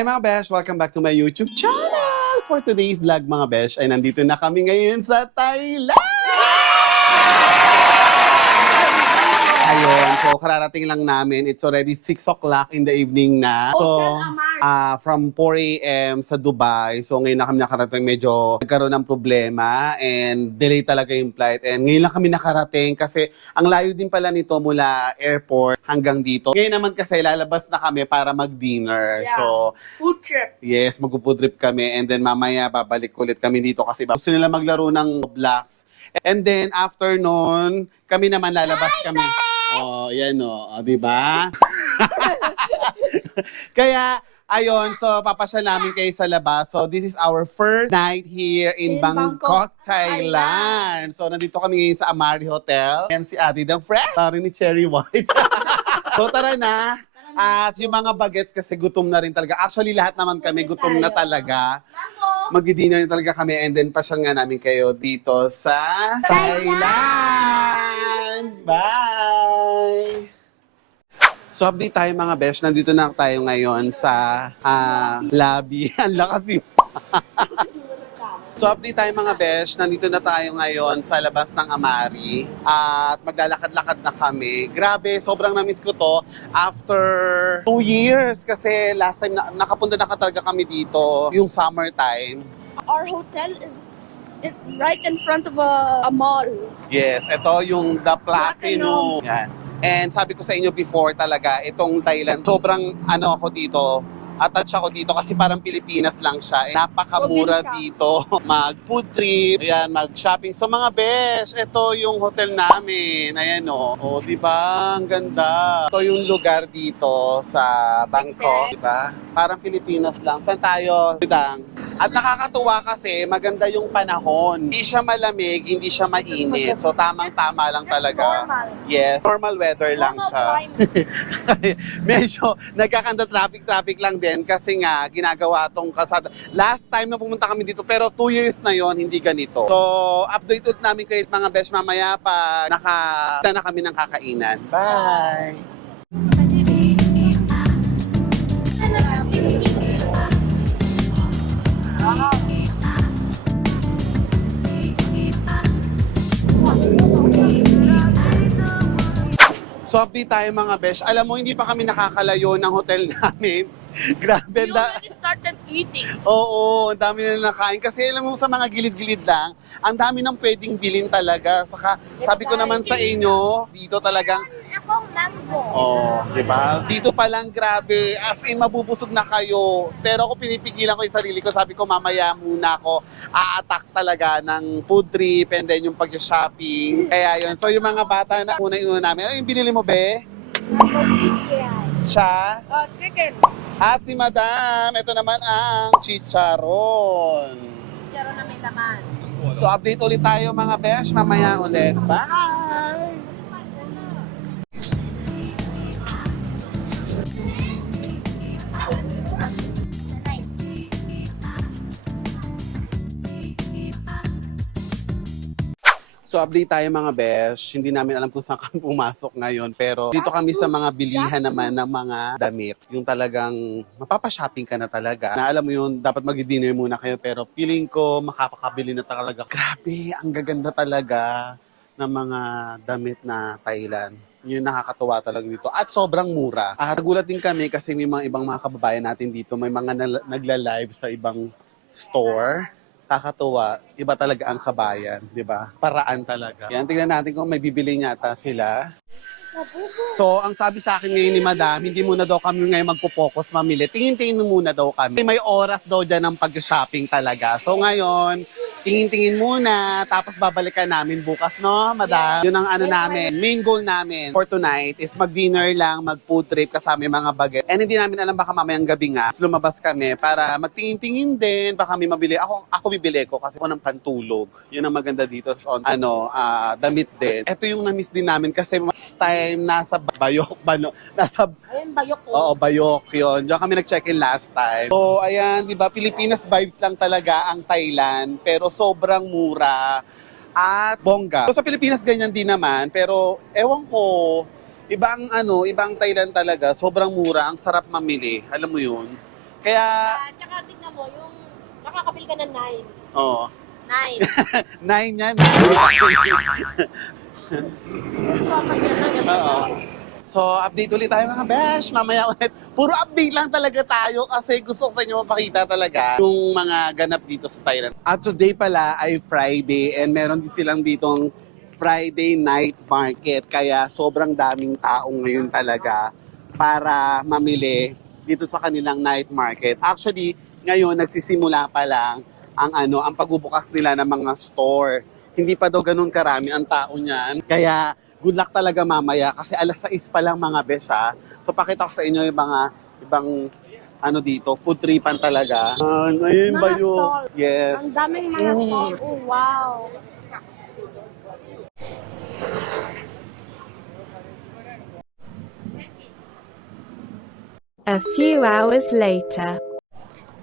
Hi mga besh! Welcome back to my YouTube channel! For today's vlog mga besh ay nandito na kami ngayon sa Thailand! Ayun, so kararating lang namin. It's already 6 o'clock in the evening na. So, from 4 a.m. sa Dubai. So ngayon na kami nakarating, medyo nagkaroon ng problema and delay talaga yung flight. And ngayon lang kami nakarating kasi ang layo din pala nito mula airport hanggang dito. Ngayon naman kasi lalabas na kami para mag-dinner. Yeah. So, Food trip. yes, mag-food trip kami and then mamaya babalik ulit kami dito kasi gusto nila maglaro ng Roblox. And then after nun, kami naman lalabas kami. Oh, yan oh, di ba? Kaya ayun, so papasyal namin kayo sa labas. So this is our first night here in Bangkok, Thailand. So nandito kami ngayon sa Amari Hotel. Yan si Ate ng friend. Sorry ni Cherry White. So tara na. At yung mga bagets kasi gutom na rin talaga. Actually lahat naman kami gutom na talaga. Mag-dinner na talaga kami and then pasyal nga namin kayo dito sa Thailand. Bye! So update tayo mga besh. Nandito na tayo ngayon sa lobby. Ang lakas yung... So update tayo mga besh. Nandito na tayo ngayon sa labas ng Amari. At maglalakad-lakad na kami. Grabe, sobrang na-miss ko to after 2 years. Kasi last time nakapunta na talaga kami dito. Yung summertime. Our hotel is right in front of a mall. Yes, ito yung The Platinum. Yan. And sabi ko sa inyo before talaga, itong Thailand, sobrang ako dito, attach ako dito kasi parang Pilipinas lang siya. Napakamura dito. Mag-food trip, ayan, mag-shopping. So mga besh, ito yung hotel namin. Ayan o. Oh, di ba? Ang ganda. Ito yung lugar dito sa Bangkok, di ba? Parang Pilipinas lang. Saan tayo? Sidang. At nakakatuwa kasi maganda yung panahon. Hindi siya malamig, hindi siya mainit. So tamang-tama lang talaga. Yes, normal weather lang siya. Medyo nagkakanda traffic lang din kasi nga ginagawa tong kalsada. Last time na pumunta kami dito pero 2 years na yon hindi ganito. So update ulit namin kayo mga besh mamaya pa nakita na kami ng kakainan. Bye! So update tayo mga besh. Alam mo, hindi pa kami nakakalayo ng hotel namin. Grabe. We already started eating. Oo, ang dami na nakain. Kasi alam mo, sa mga gilid-gilid lang, ang dami nang pwedeng bilhin talaga. Saka, sabi ko naman sa inyo, dito talagang, Akong mango. oh, di ba? Dito pa lang, grabe. As in, mabubusog na kayo. Pero ako pinipigilan ko yung sarili ko. Sabi ko, mamaya muna ako a-attack talaga ng food trip and then yung pag-shopping. Kaya yun. So, yung mga bata na una namin, ano yung binili mo, be? Siya? Chicken. At si Madam, ito naman ang chicharon. Chicharon na may laman. So, update ulit tayo mga besh. Mamaya ulit. Bye! So update tayo mga besh. Hindi namin alam kung saan kami pumasok ngayon. Pero dito kami sa mga bilihan naman ng mga damit. Yung talagang mapapa-shopping ka na talaga. Na alam mo yun, dapat mag-dinner muna kayo. Pero feeling ko makapakabili na talaga. Grabe, ang gaganda talaga ng mga damit na Thailand. Yun nakakatuwa talaga dito. At sobrang mura. Nagulat din kami kasi may mga ibang mga kababayan natin dito. May mga nagla-live sa ibang store. Kakatuwa, iba talaga ang kabayan, di ba? Paraan talaga. Yan, tingnan natin kung may bibili yata sila. So, ang sabi sa akin ngayon ni Madam, hindi muna daw kami ngayon magpo-focus mamili. Tingin-tingin muna daw kami. May oras daw dyan ng pag-shopping talaga. So, ngayon, tingin-tingin muna, tapos babalikan namin bukas, no, Madam? Yun ang namin, main goal namin for tonight is mag-dinner lang, mag-food trip kasama yung mga baget. And hindi namin alam baka mamayang gabi nga, lumabas kami para magtingin-tingin din, baka kami mabili. Ako bibili ko kasi ako ng pantulog. Yun ang maganda dito sa damit din. Ito yung na-miss din namin kasi time nasa Bayok ba, no? Ayun, bayok ko. Oo, Bayok yun. Diyan kami nag-check-in last time. So, ayan, di ba, Pilipinas vibes lang talaga ang Thailand, pero sobrang mura at bongga. So, sa Pilipinas ganyan din naman, pero ewan ko, ibang Thailand talaga, sobrang mura, ang sarap mamili. Alam mo yun? Kaya, Tsaka tingnan mo, yung nakakabili ka ng 9. oo. 9. 9 yan. Oo. So, update ulit tayo mga besh. Mamaya ulit. Puro update lang talaga tayo kasi gusto ko sa inyo mapakita talaga yung mga ganap dito sa Thailand. At today pala ay Friday and meron din silang ditong Friday night market. Kaya sobrang daming taong ngayon talaga para mamili dito sa kanilang night market. Actually, ngayon nagsisimula pa lang ang pagbubukas nila ng mga store. Hindi pa daw ganun karami ang tao niyan. Kaya good luck talaga mamaya kasi alas 6 pa lang mga besha. So pakita ko sa inyo yung mga ibang dito, food tripan talaga. Ayun ba Mga yun? stall. Yes. Ang daming mga stall. Oh, wow. A few hours later.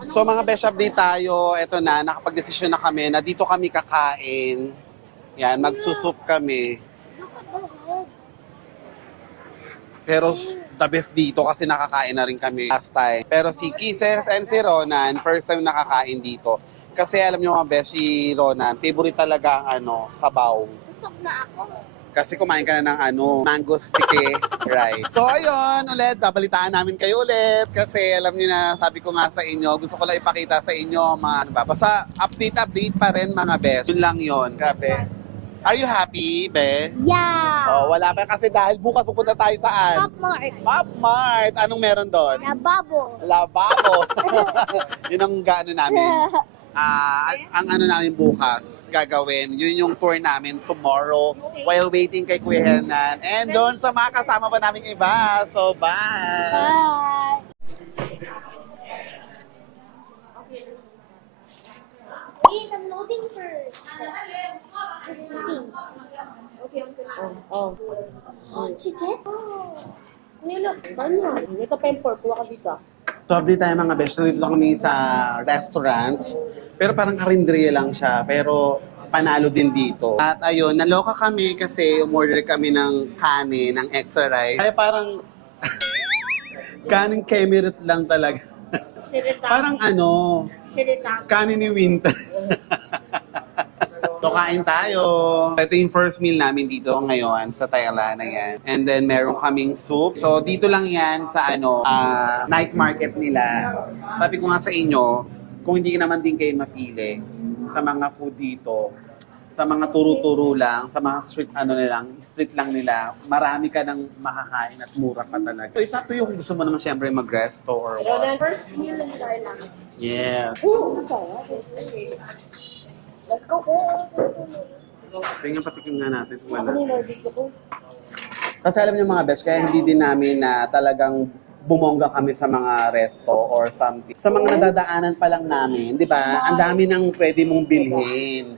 So mga best update tayo, eto na, nakapag-desisyon na kami na dito kami kakain. Yan, magsusup kami. Look at the head. Pero the best dito kasi nakakain na rin kami last time. Pero si Kisses and si Ronan, first time nakakain dito. Kasi alam nyo mga best, si Ronan, favorite talaga ang sabaw. Busog na ako. Kasi kumain ka na ng mango sticky rice. So ayun, ulit, babalitaan namin kayo ulit. Kasi alam niyo na, sabi ko nga sa inyo, gusto ko lang ipakita sa inyo mga Basta update pa rin mga best. Yun lang yun. Grabe. Are you happy, be? Yeah. Oh, wala pa kasi dahil bukas pupunta tayo saan? Top mark. Pop Mart. Anong meron doon? Lababo. Lababo. Yun ang gaano namin. Ang namin bukas gagawin, yun yung tour namin tomorrow while waiting kay Kuya Hernan. And doon sa mga kasama pa namin iba. So, bye! Bye. Wait, I'm loading first. Okay. Oh. Oh, chicken? Oh. Nilok. Ano? Ito pa yung pork. Kuha ka dito. So, update tayo mga best. Nandito kami sa restaurant. Pero parang karinderiya lang siya. Pero panalo din dito. At ayun, naloka kami kasi umorder kami ng kanin, ng extra rice. Kaya parang kanin kemirot lang talaga. Sirita. Parang Sirita. kanin ni Winter. So, kain tayo. Ito yung first meal namin dito ngayon sa Thailand na yan. And then, meron kaming soup. So, dito lang yan sa night market nila. Sabi ko nga sa inyo, kung hindi naman din kayo mapili sa mga food dito, sa mga turo-turo lang, sa mga street lang nila, marami ka nang makakain at mura ka talaga. So, it's up to you kung gusto mo naman siyempre mag-resto or what. Ronan, first meal in Thailand. Yes. Ooh, let's go. Tingnan patikim nga natin. Ako ni ko. Kasi alam niyo mga best, kaya hindi din namin na talagang bumongga kami sa mga resto or something. Sa mga nadadaanan pa lang namin, di ba? Ang dami nang pwede mong bilhin.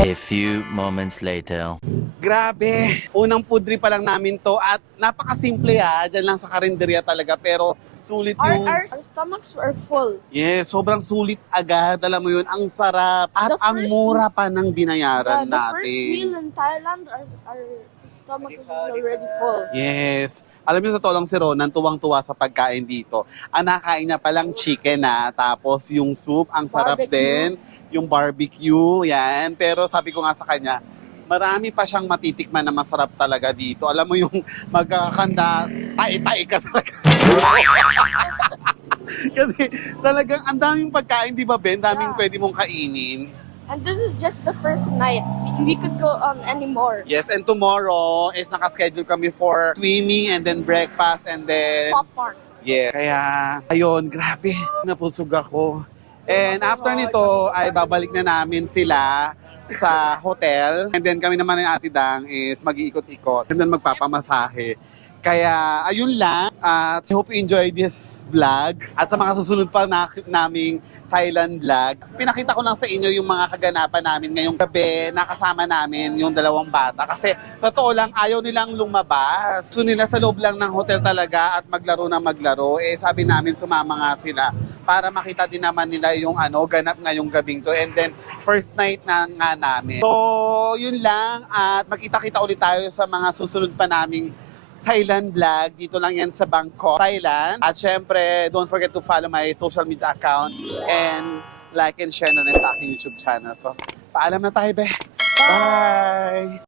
A few moments later. Grabe! Unang pudri pa lang namin to at napakasimple Diyan lang sa karinderya talaga pero sulit yung... Our stomachs were full. Yes, sobrang sulit agad. Alam mo yun, ang sarap. At The ang first- mura pa ng binayaran The first meal natin. in Thailand, our stomach is already full. Yes. Alam niyo sa tolong si Ronan, tuwang-tuwa sa pagkain dito. Ang nakain niya palang chicken tapos yung soup, ang sarap Barbecue. din. Yung barbecue, yan. Pero sabi ko nga sa kanya, marami pa siyang matitikman na masarap talaga dito. Alam mo yung magkakanda, tae-tae ka sa Kasi talagang ang daming pagkain, di ba Ben? Daming Yeah. pwede mong kainin. And this is just the first night. We could go on any more. Yes, and tomorrow is nakaschedule kami for swimming and then breakfast and then... Popcorn. Yeah. Kaya, ayun, grabe. Napusog ako. And after nito, ay babalik na namin sila sa hotel. And then kami naman ng Ate Dang is mag-iikot-ikot and then magpapamasahe. Kaya ayun lang. At I hope you enjoy this vlog. At sa mga susunod pa naming Thailand vlog, pinakita ko lang sa inyo yung mga kaganapan namin ngayong gabi. Nakasama namin yung dalawang bata. Kasi sa totoo lang, ayaw nilang lumabas. Gusto nila sa loob lang ng hotel talaga at maglaro na maglaro. Eh sabi namin sumama nga sila para makita din naman nila yung ganap ngayong gabing to. And then first night na nga namin. So yun lang at magkita-kita ulit tayo sa mga susunod pa naming Thailand vlog. Dito lang yan sa Bangkok, Thailand. At syempre, don't forget to follow my social media account and like and share na rin sa aking YouTube channel. So, paalam na tayo, be. Bye!